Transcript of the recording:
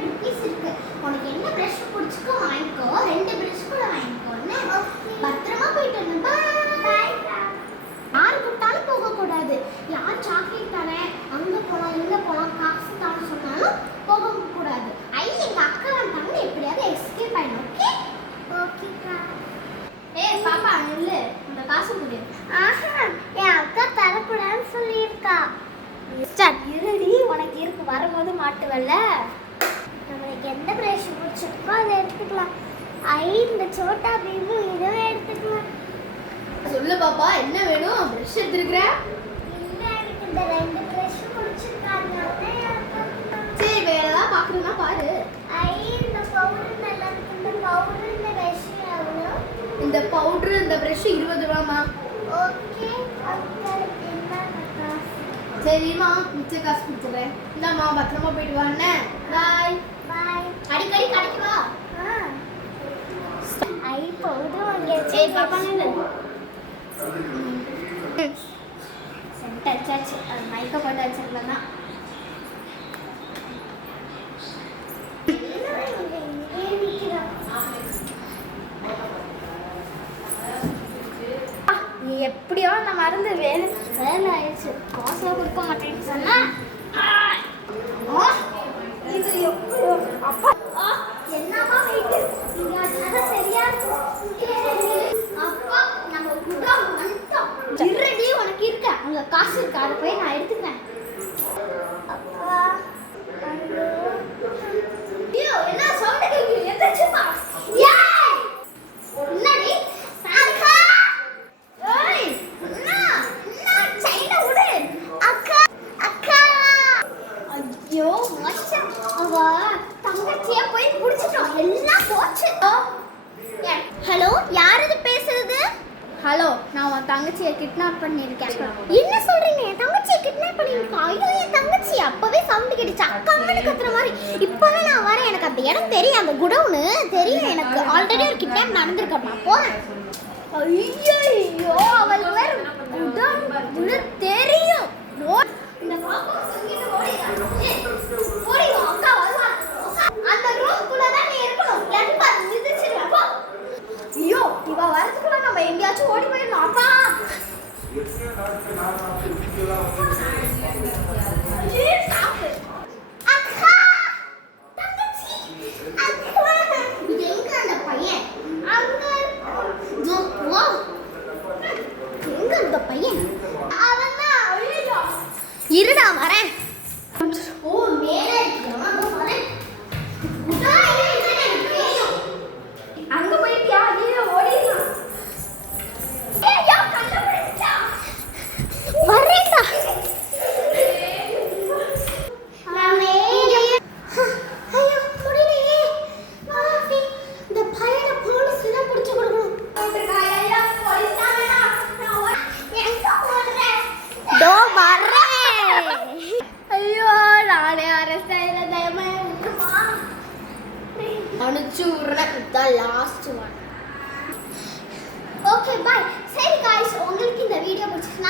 ₹100 இருக்கு. உனக்கு என்ன பிரஷ் பிடிச்சிக்கோ வாங்கிக்கோ. 2 பிரஷ் கூட வாங்கிக்கோன்னு. பத்திரமா போயிட்டு வந்து பாய். யாரு கூப்பிட்டாலும் போகக்கூடாது. யார் சாக்லேட் தரேன் அங்கே போகலாம் இங்கே போகலாம் காசு தானே சொன்னாலும் போகக்கூடாது. எங்கள் அக்கா வந்தாங்கன்னு எப்படியாவது எஸ்கேப் ஆயிடும். ஓகே ஓகேக்கா. பாப்பா நில்லு. அந்த காசு கொடு. என் அக்கா தரக்கூடாதுன்னு சொல்லியிருக்கா. இருடி உனக்கு இருக்கு வரும்போது மாட்டுவல்ல. நம்மளுக்கு எந்த பிரஷ் பிடிச்சிருக்கோ அதை எடுத்துக்கலாம். இந்த சோட்டா பீமு இதுவே எடுத்துக்கலாம். சொல்லு பாப்பா என்ன வேணும்? பிரஷ் எடுத்துருக்குற? இல்ல எனக்கு இந்த 2 பிரஷ் பிடிச்சிருக்காங்க. சரி வேற ஏதாவது பார்க்கணும்னா பாரு. இந்த பவுடர் நல்லா இருக்கு. இந்த பவுடர் இந்த பிரஷ் எவ்வளோ? இந்த பவுடர் இந்த பிரஷ் 20 ரூபாமா. ஓகே அக்கா என்ன காசு? சரிம்மா மிச்ச காசு கொடுத்துறேன். இந்தாம்மா பத்திரமா போயிட்டு வாண்ணே. பாய் பாய். அடிக்கடி கடைக்கு வா. பவுடர் வாங்கியாச்சு. பாப்பா நில்லு. சென்ட் அடிச்சாச்சு. அது மைக்க போட்டு வச்சிருந்தா எப்படியோ அந்த மருந்து வேலை ஆயிடுச்சு. காசு கொடுக்க மாட்டேன்னு சொன்னா இது எப்படியோ அப்பா என்னமா வெயிட் நீங்க சரியா அப்பா நம்ம குடா வந்துட்டோம். இருடி உனக்கு இருக்க அங்க காசு இருக்கு அதை போய் நான் எடுத்துக்கிறேன். அப்பா ஐயோ என்ன சவுண்ட் கேக்குது? எதாச்சுமா ஏய் என்னடி அக்கா ஏய் என்ன சைனா விடு அக்கா அக்கா. ஐயோ மச்சான் அவ தங்கச்சியை போய் பிடிச்சிட்டோம். எல்லாம் போச்சு. ஹலோ யார் இது பேசுறது? ஹலோ நான் உன் தங்கச்சியை கிட்னாப் பண்ணியிருக்கேன். என்ன சொல்றீங்க? என் தங்கச்சியை கிட்னாப் பண்ணிருக்கா? ஐயோ என் தங்கச்சி அப்பவே சவுண்ட் கேட்டுச்சு. அக்கான்னு கத்துற மாதிரி. இப்பவே நான் வரேன். எனக்கு அந்த இடம் தெரியும். அந்த குடவுனு தெரியும் எனக்கு. ஆல்ரெடி ஒரு கிட்னாப் நடந்திருக்கு. நான் போறேன். ஐயோ அவள் வேற குடவுனு தெரியும். இந்த பாப்பா சொல்லிட்டு ஓடி வா. அக்கா வருவா. அந்த ரூம்குள்ள தான் நீ இருக்கணும். லட்பா மிதிச்சிரு. போ. ஐயோ இவ வரதுக்குள்ள நம்ம எங்கேயாச்சும் ஓடி போயிடலாம். அப்பா அக்கா தங்கச்சி அக்கா. எங்க அந்த பையன்? அங்க வா. எங்க அந்த பையன்? அவன் தான். ஐயோ இருடா வரேன். ஓ மேலே இருக்கமா? வரேன். அங்க போயிட்டியா? ஐயோ ஓடிடலாம். ஏய்யா கண்டுபிடிச்சா. வரேன்டா. நாமே ஐயோ முடியலையே. மாஃபி இந்த பையனை போலீஸ் எல்லாம் பிடிச்சு கொடுக்கணும். எல்லாம் போலீஸ் தானடா. நான் எங்க போறேன்? டோ வரேன். ஐயோ நானே அரெஸ்ட் ஆயில தயமா விட்டுமா. அனுச்சு விடுறேன். இதான் லாஸ்ட் ஒன். Okay bye. சரி गाइस உங்களுக்கு இந்த வீடியோ பிடிச்சிருந்தா